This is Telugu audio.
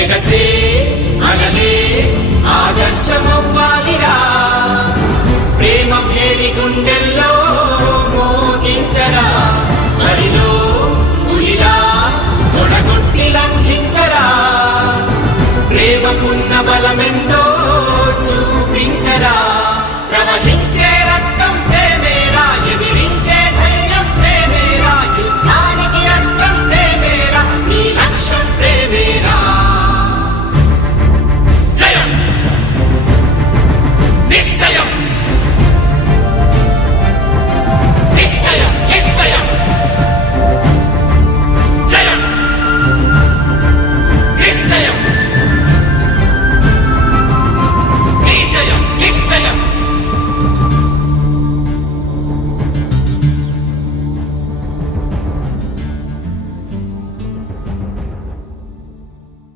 ఎగసే అనలే ఆదర్శమవ్వాలిరా ప్రేమ భేరి గుండెల్లో మోగించరా మరిలో పులిలా తొడగొట్టి లంఘించరా ప్రేమకున్న